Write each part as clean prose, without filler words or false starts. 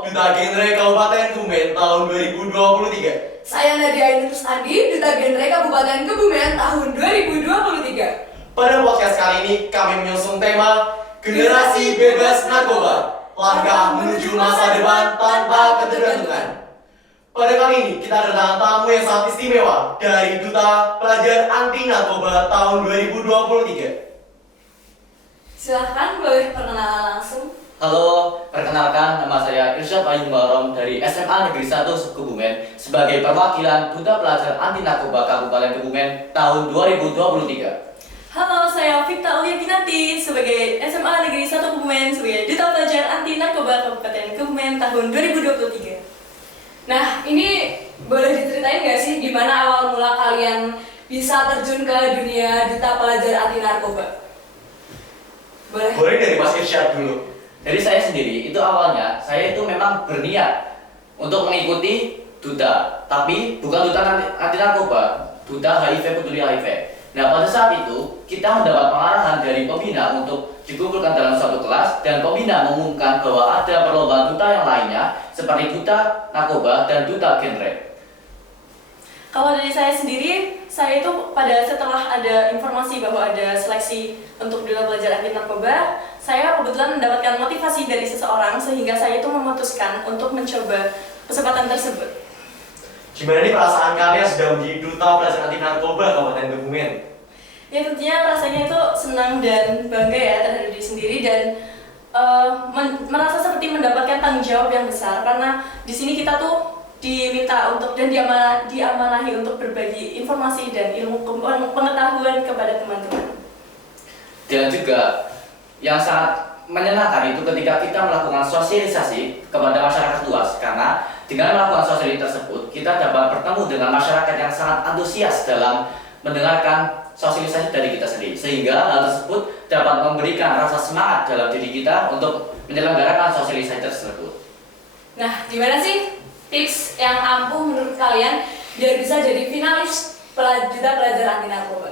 Duta Genre Kabupaten Kebumen tahun 2023. Saya Nadia Ainus Andi, Duta Genre Kabupaten Kebumen tahun 2023. Pada podcast kali ini kami menyusun tema Generasi Bebas Narkoba, langkah menuju masa depan tanpa ketergantungan. Pada kali ini kita kedatangan tamu yang sangat istimewa dari Duta Pelajar Anti Narkoba tahun 2023. Silahkan boleh perkenalan langsung. Halo, perkenalkan nama saya Irsyad Ayu Muharram dari SMA Negeri 1 Kebumen sebagai perwakilan Duta Pelajar Anti Narkoba Kabupaten Kebumen tahun 2023. Halo, saya Vita Ulia Kinanti sebagai SMA Negeri 1 Kebumen sebagai Duta Pelajar Anti Narkoba Kabupaten Kebumen tahun 2023. Nah, ini boleh diceritain nggak sih gimana awal mula kalian bisa terjun ke dunia Duta Pelajar Anti Narkoba? Boleh? Boleh dari Mas Irsyad dulu. Dari saya sendiri, itu awalnya saya itu memang berniat untuk mengikuti Duta, tapi bukan Duta Anti Narkoba, Duta HIV Peduli HIV. Nah, pada saat itu kita mendapat pengarahan dari pembina untuk dikumpulkan dalam suatu kelas dan pembina mengumumkan bahwa ada perlombaan duta yang lainnya seperti Duta Narkoba dan Duta Genre. Kalau dari saya sendiri, saya itu setelah ada informasi bahwa ada seleksi untuk Duta Pelajar Anti Narkoba, saya kebetulan mendapatkan motivasi dari seseorang sehingga saya itu memutuskan untuk mencoba kesempatan tersebut. Gimana nih perasaan kalian sudah menjadi Duta Pelajar Anti Narkoba Kabupaten Kebumen? Ya tentunya rasanya itu senang dan bangga ya terhadap diri sendiri dan merasa seperti mendapatkan tanggung jawab yang besar karena di sini kita tuh diminta untuk dan diamanahi untuk berbagi informasi dan ilmu pengetahuan kepada teman-teman. Dan juga yang sangat menyenangkan itu ketika kita melakukan sosialisasi kepada masyarakat luas, karena dengan melakukan sosialisasi tersebut kita dapat bertemu dengan masyarakat yang sangat antusias dalam mendengarkan sosialisasi dari kita sendiri, sehingga hal tersebut dapat memberikan rasa semangat dalam diri kita untuk menyelenggarakan sosialisasi tersebut. Nah, gimana sih tips yang ampuh menurut kalian biar bisa jadi finalis Duta Pelajar Anti Narkoba?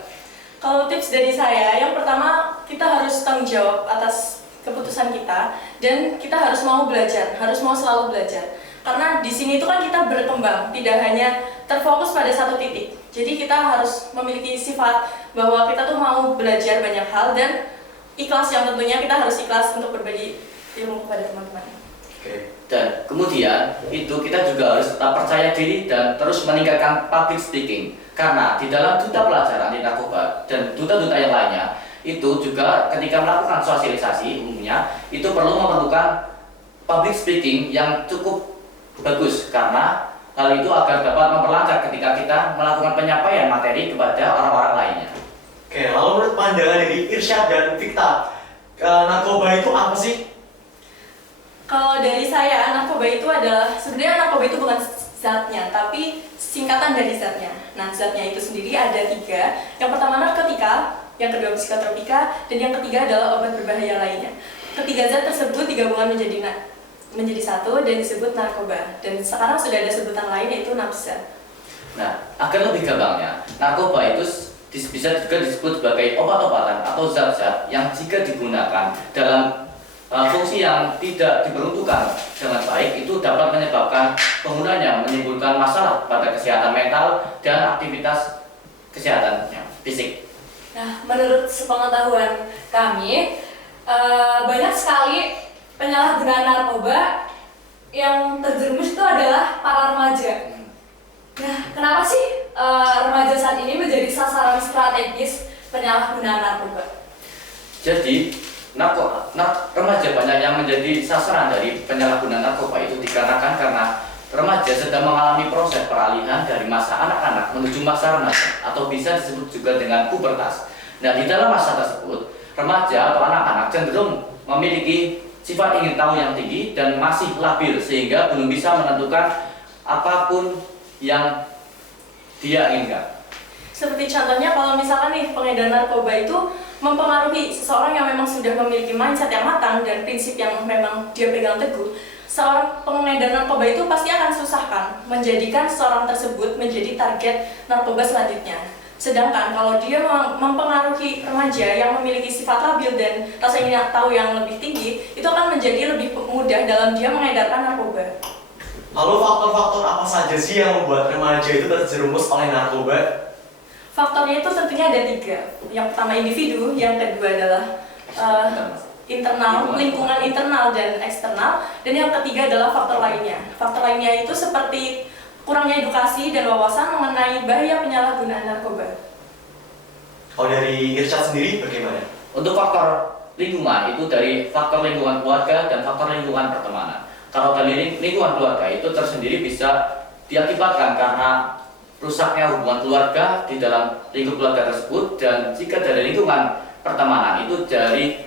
Kalau tips dari saya, yang pertama kita harus tanggung jawab atas keputusan kita dan kita harus mau belajar, harus mau selalu belajar. Karena di sini itu kan kita berkembang, tidak hanya terfokus pada satu titik. Jadi kita harus memiliki sifat bahwa kita tuh mau belajar banyak hal dan ikhlas, yang tentunya kita harus ikhlas untuk berbagi ilmu kepada teman-teman. Oke. Dan kemudian itu kita juga harus tetap percaya diri dan terus meningkatkan public speaking, karena di dalam Duta Pelajar Anti Narkoba dan duta-duta yang lainnya itu juga ketika melakukan sosialisasi umumnya itu perlu memerlukan public speaking yang cukup bagus, karena hal itu agar dapat memperlancar ketika kita melakukan penyampaian materi kepada orang-orang lainnya. Oke, lalu menurut pandangan dari Irsyad dan Victa, narkoba itu apa sih? Kalau dari saya, narkoba itu adalah, sebenarnya narkoba itu bukan zatnya, tapi singkatan dari zatnya. Nah, zatnya itu sendiri ada 3. Yang pertama narkotika, yang kedua psikotropika, dan yang ketiga adalah obat berbahaya lainnya. Ketiga zat tersebut digabungkan menjadi satu dan disebut narkoba. Dan sekarang sudah ada sebutan lain yaitu nafsa. Nah, agar lebih gampangnya, narkoba itu bisa juga disebut sebagai obat-obatan atau zat-zat yang jika digunakan dalam fungsi yang tidak diperuntukkan dengan baik itu dapat menyebabkan penggunanya menimbulkan masalah pada kesehatan mental dan aktivitas kesehatannya fisik. Nah, menurut sepengetahuan kami, banyak sekali penyalahgunaan narkoba yang terjerumus itu adalah para remaja. Nah, kenapa sih remaja saat ini menjadi sasaran strategis penyalahgunaan narkoba? Jadi, remaja banyak yang menjadi sasaran dari penyalahgunaan narkoba itu dikarenakan karena remaja sedang mengalami proses peralihan dari masa anak-anak menuju masa remaja atau bisa disebut juga dengan pubertas. Nah, di dalam masa tersebut, remaja atau anak-anak cenderung memiliki sifat ingin tahu yang tinggi dan masih labil sehingga belum bisa menentukan apapun yang dia inginkan. Seperti contohnya kalau misalkan nih pengedar narkoba itu mempengaruhi seseorang yang memang sudah memiliki mindset yang matang dan prinsip yang memang dia pegang teguh, seorang pengedar narkoba itu pasti akan susahkan menjadikan seorang tersebut menjadi target narkoba selanjutnya. Sedangkan kalau dia mempengaruhi remaja yang memiliki sifat labil dan rasa ingin tahu yang lebih tinggi, itu akan menjadi lebih mudah dalam dia mengedarkan narkoba. Lalu faktor-faktor apa saja sih yang membuat remaja itu terjerumus oleh narkoba? Faktornya itu tentunya ada 3. Yang pertama individu, yang kedua adalah internal, lingkungan internal dan eksternal, dan yang ketiga adalah faktor lainnya. Faktor lainnya itu seperti kurangnya edukasi dan wawasan mengenai bahaya penyalahgunaan narkoba. Kalau dari Irsyad sendiri bagaimana? Untuk faktor lingkungan itu dari faktor lingkungan keluarga dan faktor lingkungan pertemanan. Kalau dari lingkungan keluarga itu tersendiri bisa diakibatkan karena rusaknya hubungan keluarga di dalam lingkup keluarga tersebut, dan jika dari lingkungan pertemanan itu dari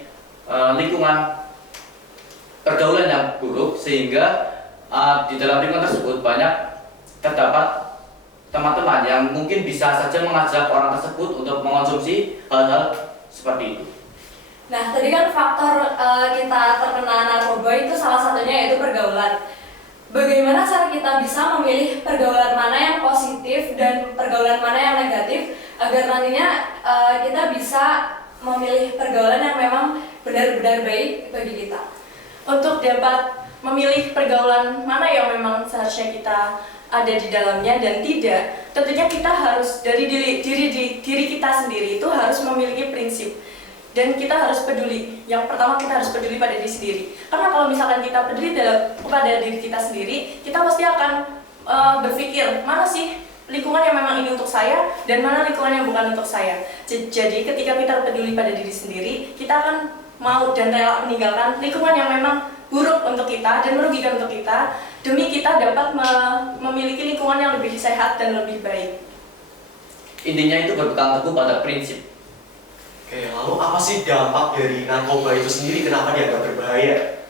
lingkungan pergaulan yang buruk, sehingga di dalam lingkungan tersebut banyak terdapat teman-teman yang mungkin bisa saja mengajak orang tersebut untuk mengonsumsi hal-hal seperti itu. Nah, tadi kan faktor kita terkena narkoba itu salah satunya yaitu pergaulan. Bagaimana cara kita bisa memilih pergaulan mana yang positif dan pergaulan mana yang negatif agar nantinya kita bisa memilih pergaulan yang memang benar-benar baik bagi kita? Untuk dapat memilih pergaulan mana yang memang seharusnya kita ada di dalamnya dan tidak, tentunya kita harus dari diri kita sendiri itu harus memiliki prinsip. Dan kita harus peduli. Yang pertama kita harus peduli pada diri sendiri. Karena kalau misalkan kita peduli kepada diri kita sendiri, kita pasti akan berpikir mana sih lingkungan yang memang ini untuk saya dan mana lingkungan yang bukan untuk saya. Jadi ketika kita peduli pada diri sendiri, kita akan mau dan rela meninggalkan lingkungan yang memang buruk untuk kita dan merugikan untuk kita, demi kita dapat memiliki lingkungan yang lebih sehat dan lebih baik. Intinya itu berpegang teguh pada prinsip. Oke, lalu apa sih dampak dari narkoba itu sendiri? Kenapa dianggap berbahaya?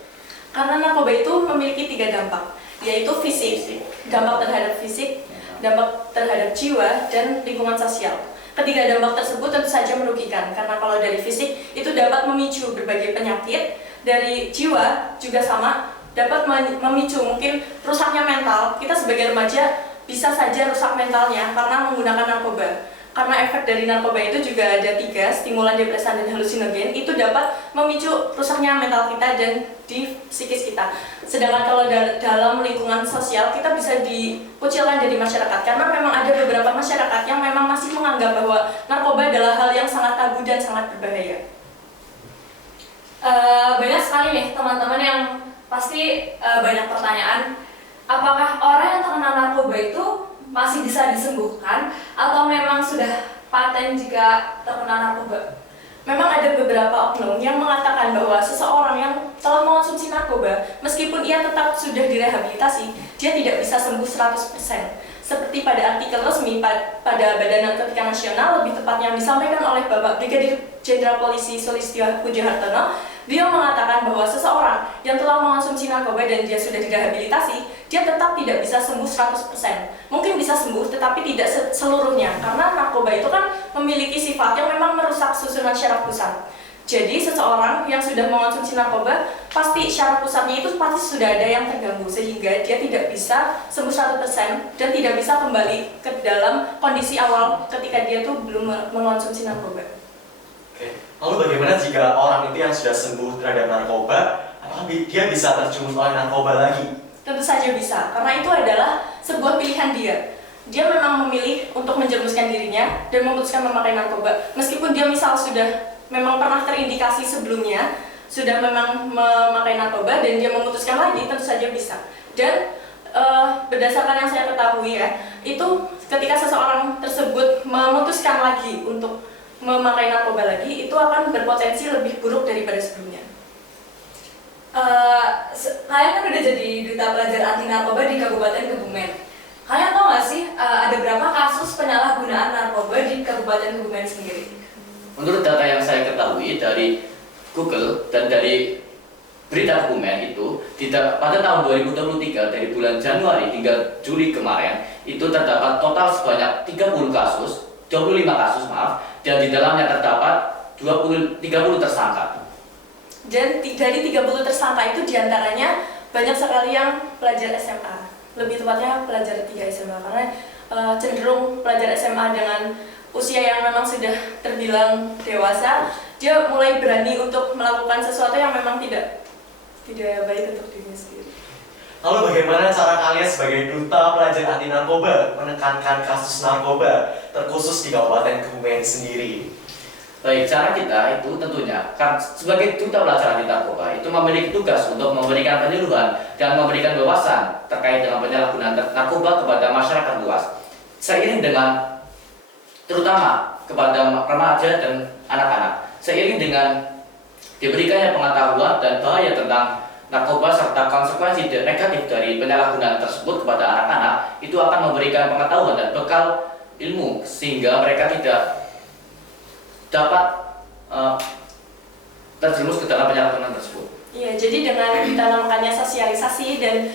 Karena narkoba itu memiliki 3 dampak, yaitu fisik, dampak terhadap fisik, dampak terhadap jiwa, dan lingkungan sosial. Ketiga dampak tersebut tentu saja merugikan, karena kalau dari fisik itu dapat memicu berbagai penyakit, dari jiwa juga sama, dapat memicu mungkin rusaknya mental. Kita sebagai remaja bisa saja rusak mentalnya karena menggunakan narkoba. Karena efek dari narkoba itu juga ada 3, stimulan, depresan, dan halusinogen, itu dapat memicu rusaknya mental kita dan di psikis kita. Sedangkan kalau dalam lingkungan sosial, kita bisa dikucilkan dari masyarakat, karena memang ada beberapa masyarakat yang memang masih menganggap bahwa narkoba adalah hal yang sangat tabu dan sangat berbahaya. Banyak sekali nih teman-teman yang pasti banyak pertanyaan, apakah orang yang terkena narkoba itu masih bisa disembuhkan atau memang sudah paten jika terkena narkoba? Memang ada beberapa oknum yang mengatakan bahwa seseorang yang telah mengonsumsi narkoba, meskipun ia tetap sudah direhabilitasi, dia tidak bisa sembuh 100%. Seperti pada artikel resmi pada Badan Narkotika Nasional, lebih tepatnya yang disampaikan oleh Bapak Brigadir Jenderal Polisi Sulistyo Pujahartono, beliau mengatakan bahwa seseorang yang telah mengonsumsi narkoba dan dia sudah direhabilitasi, dia tetap tidak bisa sembuh 100%. Mungkin bisa sembuh, tetapi tidak seluruhnya, karena narkoba itu kan memiliki sifat yang memang merusak susunan syaraf pusat. Jadi seseorang yang sudah mengonsumsi narkoba, pasti syaraf pusatnya itu pasti sudah ada yang terganggu, sehingga dia tidak bisa sembuh 100% dan tidak bisa kembali ke dalam kondisi awal ketika dia tuh belum mengonsumsi narkoba. Oke, lalu bagaimana jika orang itu yang sudah sembuh terhadap narkoba, apakah dia bisa terjerumus oleh narkoba lagi? Tentu saja bisa, karena itu adalah sebuah pilihan dia. Dia memang memilih untuk menjerumuskan dirinya dan memutuskan memakai narkoba, meskipun dia misal sudah memang pernah terindikasi sebelumnya, sudah memang memakai narkoba dan dia memutuskan lagi, tentu saja bisa. Dan berdasarkan yang saya ketahui ya, itu ketika seseorang tersebut memutuskan lagi untuk memakai narkoba lagi, itu akan berpotensi lebih buruk daripada sebelumnya. Kalian kan udah jadi duta pelajar anti narkoba di Kabupaten Kebumen. Kalian tahu nggak sih ada berapa kasus penyalahgunaan narkoba di Kabupaten Kebumen sendiri? Menurut data yang saya ketahui dari Google dan dari berita Kebumen itu, pada tahun 2023 dari bulan Januari hingga Juli kemarin itu terdapat total sebanyak 25 kasus dan di dalamnya terdapat 30 tersangka. Dan dari 30 tersangka itu diantaranya banyak sekali yang pelajar SMA, lebih tepatnya pelajar 3 SMA, karena cenderung pelajar SMA dengan usia yang memang sudah terbilang dewasa, dia mulai berani untuk melakukan sesuatu yang memang tidak baik untuk dirinya sendiri. Lalu bagaimana cara kalian sebagai duta pelajar anti narkoba menekankan kasus narkoba terkhusus di Kabupaten Kebumen sendiri? Baik, cara kita itu tentunya kan sebagai duta pelajar anti narkoba itu memiliki tugas untuk memberikan penyuluhan dan memberikan wawasan terkait dengan penyalahgunaan narkoba kepada masyarakat luas. Seiring dengan terutama kepada remaja dan anak-anak. Seiring dengan diberikannya pengetahuan dan bahaya tentang narkoba serta konsekuensi negatif dari penyalahgunaan tersebut kepada anak-anak, itu akan memberikan pengetahuan dan bekal ilmu sehingga mereka tidak dapat terjerumus ke dalam penyalahgunaan tersebut. Iya, jadi dengan ditanamkannya sosialisasi dan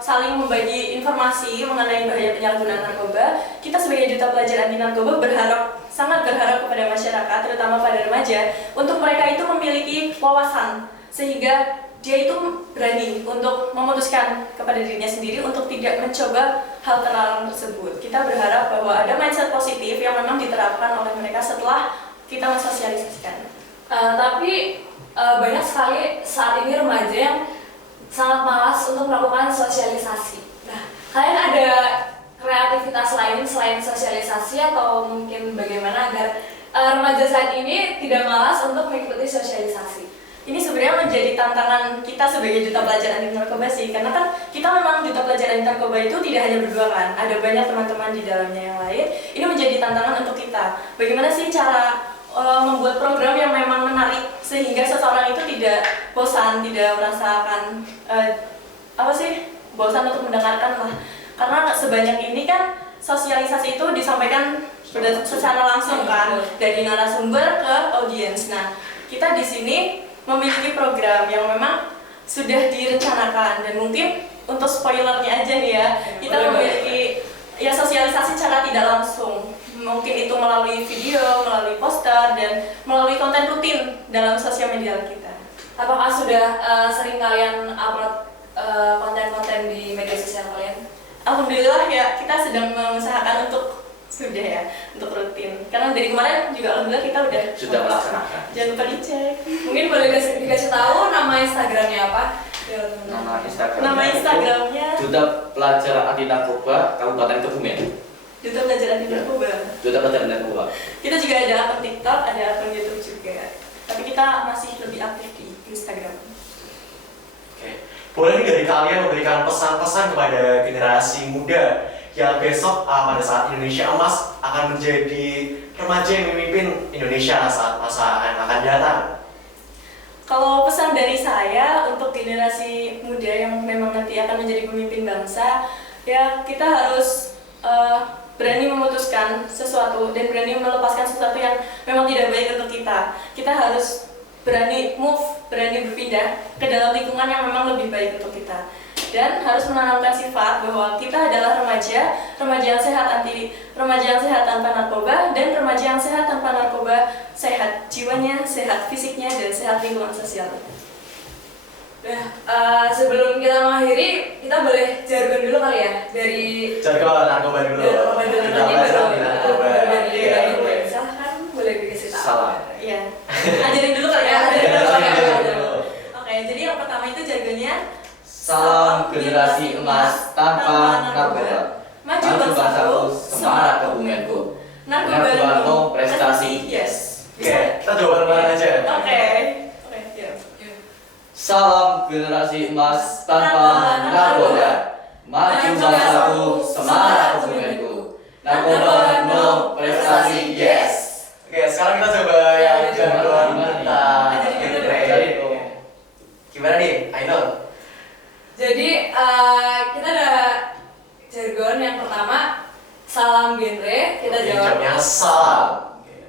saling membagi informasi mengenai bahaya penyalahgunaan narkoba, kita sebagai duta pelajar anti narkoba sangat berharap kepada masyarakat, terutama pada remaja, untuk mereka itu memiliki wawasan sehingga dia itu berani untuk memutuskan kepada dirinya sendiri untuk tidak mencoba hal terlarang tersebut. Kita berharap bahwa ada mindset positif yang memang diterapkan oleh mereka setelah kita mensosialisasikan. Tapi banyak sekali saat ini remaja yang sangat malas untuk melakukan sosialisasi. Nah, kalian ada kreativitas lain selain sosialisasi atau mungkin bagaimana agar remaja saat ini tidak malas untuk mengikuti sosialisasi? Ini sebenarnya menjadi tantangan kita sebagai duta pelajar anti narkoba sih, karena kan kita memang duta pelajar anti narkoba itu tidak hanya berdua kan, ada banyak teman-teman di dalamnya yang lain. Ini menjadi tantangan untuk kita. Bagaimana sih cara membuat program yang memang menarik sehingga seseorang itu tidak bosan, tidak merasakan bosan untuk mendengarkan lah. Karena sebanyak ini kan sosialisasi itu disampaikan secara langsung kan dari narasumber ke audiens. Nah, kita di sini memiliki program yang memang sudah direncanakan dan mungkin untuk spoilernya aja nih ya, kita memiliki ya sosialisasi secara tidak langsung. Mungkin itu melalui video, melalui poster, dan melalui konten rutin dalam sosial media kita. Apakah sudah sering kalian upload konten-konten di media sosial kalian? Alhamdulillah ya, kita sedang mengusahakan untuk rutin. Karena dari kemarin juga alhamdulillah kita Sudah melaksanakan. Jangan lupa dicek. Mungkin boleh dikasih tahu nama Instagramnya apa? Nama Instagramnya Duta Pelajar Anti Narkoba Kabupaten Kebumen. Duta Pelajar Anti Narkoba. Duta Pelajar Anti Narkoba. Kita juga ada akun TikTok, ada akun YouTube juga. Tapi kita masih lebih aktif di Instagram. Oke. Boleh nih dari kalian memberikan pesan-pesan kepada generasi muda yang besok pada saat Indonesia Emas akan menjadi remaja yang memimpin Indonesia saat masa akan datang. Kalau pesan dari saya untuk generasi muda yang memang nanti akan menjadi pemimpin bangsa, ya kita harus berani memutuskan sesuatu dan berani melepaskan sesuatu yang memang tidak baik untuk kita. Kita harus berani berani berpindah ke dalam lingkungan yang memang lebih baik untuk kita. Dan harus menanamkan sifat bahwa kita adalah remaja yang sehat tanpa narkoba, dan remaja yang sehat tanpa narkoba, sehat jiwanya, sehat fisiknya, dan sehat lingkungan sosialnya. Sebelum kita mengakhiri, kita boleh jargon dulu kali ya dari Jargon narkoba dulu. Silahkan boleh dikasih tahu. Salam. Iya. Ajarin dulu kali ya. Oke, jadi yang pertama itu jargonnya Salam generasi emas tanpa narkoba. Maju bersatu, semangat Kebumenku. Narkoba no prestasi, yes. Oke, kita coba bareng aja. Oke, ya. Salam generasi emas tanpa narkoba. Maju bersatu, semangat Kebumenku. Narkoba no prestasi, yes. Oke, sekarang kita coba yang jargon tentang gimana nih, Ainul? Jadi kita ada jargon yang pertama, salam genre, kita jawab. Jawabnya salam. Oke,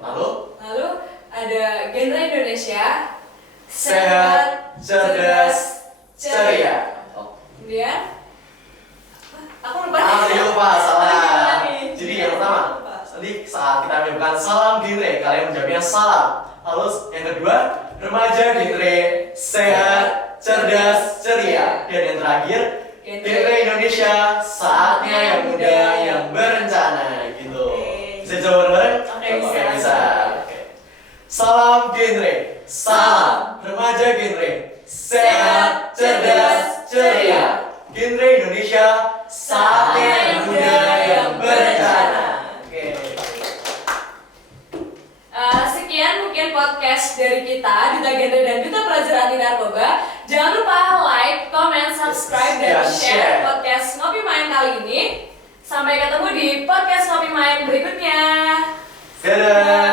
lalu ada genre Indonesia, sehat, cerdas, ceria. Kemudian aku lupa. Lupa, salah. Jadi yang pertama, tadi saat kita menyebutkan salam genre, kalian menjawabnya salam. Lalu yang kedua, remaja genre, sehat, cerdas, ceria. Dan yang terakhir, genre Indonesia, saatnya yang muda yang berencana gitu. Bisa jawab bareng-bareng? Oke, Oke, bisa. bisa. Oke. Salam genre. Salam remaja genre. Sehat, cerdas, ceria. Genre Indonesia, saatnya muda yang berencana. Oke. Sekian mungkin podcast dari kita, Duta Genre dan Duta Pelajar Anti Narkoba. Jangan lupa like, comment, subscribe, dan Dan share. share podcast Ngopi Main kali ini. Sampai ketemu di podcast Ngopi Main berikutnya. Dadah.